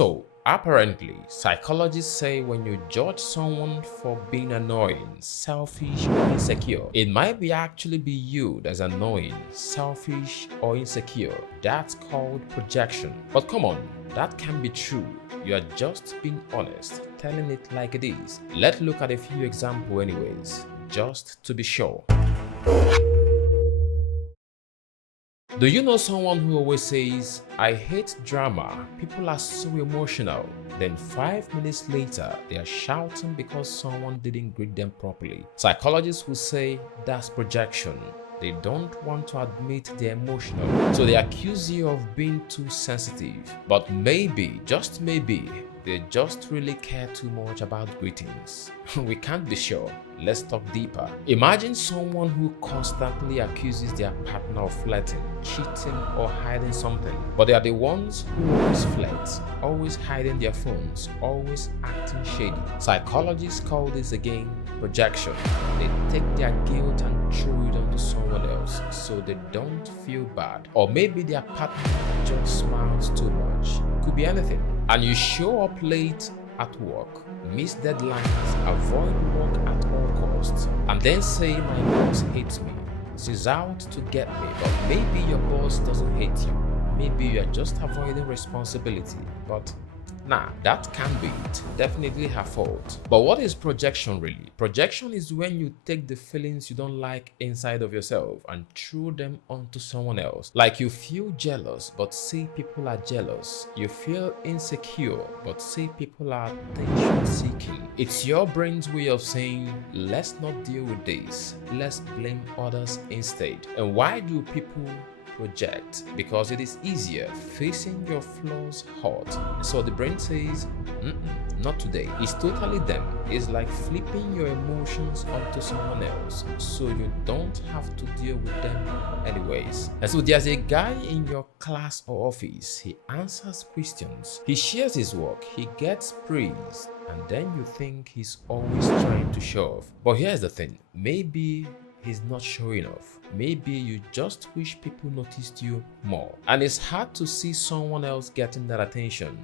So, apparently, psychologists say when you judge someone for being annoying, selfish, or insecure, it might be actually be you that's annoying, selfish, or insecure. That's called projection. But come on, that can be true. You are just being honest, telling it like it is. Let's look at a few examples anyways, just to be sure. Do you know someone who always says, I hate drama, people are so emotional, then 5 minutes later they are shouting because someone didn't greet them properly? Psychologists will say that's projection. They don't want to admit they're emotional, so they accuse you of being too sensitive. But maybe, just maybe, they just really care too much about greetings. We can't be sure. Let's talk deeper. Imagine someone who constantly accuses their partner of flirting, cheating, or hiding something. But they are the ones who always flirt, always hiding their phones, always acting shady. Psychologists call this again projection. They take their guilt and throw it onto someone else so they don't feel bad. Or maybe their partner just smiles too much. Could be anything. And you show up late at work, miss deadlines, avoid work at all costs, and then say my boss hates me. She's out to get me. But maybe your boss doesn't hate you. Maybe you're just avoiding responsibility. But nah, that can't be it. Definitely her fault. But what is projection really? Projection is when you take the feelings you don't like inside of yourself and throw them onto someone else. Like you feel jealous but say people are jealous. You feel insecure but say people are attention seeking. It's your brain's way of saying, let's not deal with this. Let's blame others instead. And why do people project? Because it is easier. Facing your flaws hurt. So the brain says, not today. It's totally them. It's like flipping your emotions onto someone else so you don't have to deal with them anyways. And so there's a guy in your class or office. He answers questions. He shares his work. He gets praise. And then you think he's always trying to show off. But here's the thing. Maybe he's not showing off. Maybe you just wish people noticed you more. And it's hard to see someone else getting that attention.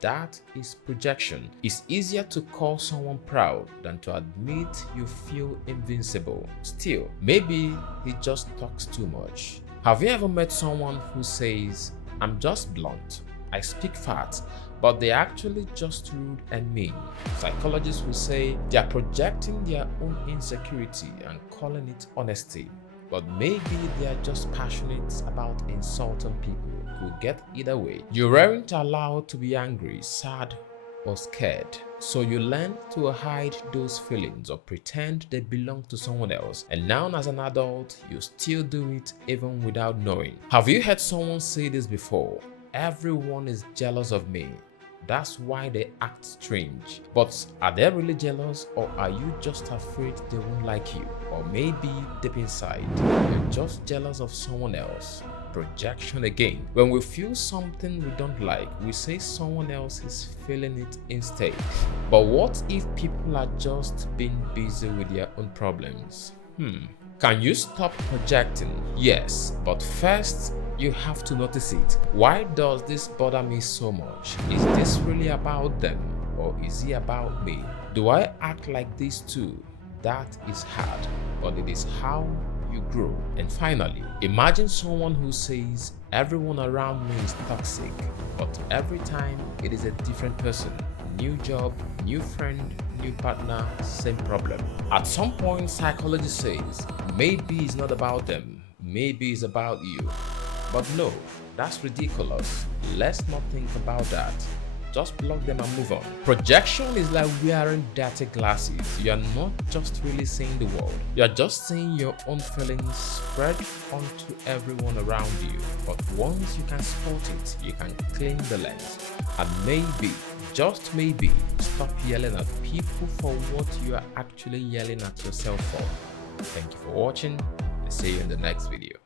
That is projection. It's easier to call someone proud than to admit you feel invincible. Still, maybe he just talks too much. Have you ever met someone who says, I'm just blunt, I speak fast, but they're actually just rude and mean? Psychologists will say they are projecting their own insecurity and calling it honesty. But maybe they are just passionate about insulting people. Could get either way. You weren't allowed to be angry, sad, or scared. So you learn to hide those feelings or pretend they belong to someone else. And now as an adult, you still do it even without knowing. Have you heard someone say this before? Everyone is jealous of me. That's why they act strange. But are they really jealous, or are you just afraid they won't like you? Or maybe deep inside, you're just jealous of someone else. Projection again. When we feel something we don't like, we say someone else is feeling it instead. But what if people are just being busy with their own problems? Can you stop projecting? Yes, but first, you have to notice it. Why does this bother me so much? Is this really about them, or is it about me? Do I act like this too? That is hard, but it is how you grow. And finally, imagine someone who says, everyone around me is toxic, but every time it is a different person. New job, new friend, new partner, same problem. At some point, psychology says, maybe it's not about them, maybe it's about you. But no, that's ridiculous. Let's not think about that. Just block them and move on. Projection is like wearing dirty glasses. You are not just really seeing the world. You are just seeing your own feelings spread onto everyone around you. But once you can spot it, you can clean the lens. And maybe, just maybe, stop yelling at people for what you are actually yelling at yourself for. Thank you for watching. I'll see you in the next video.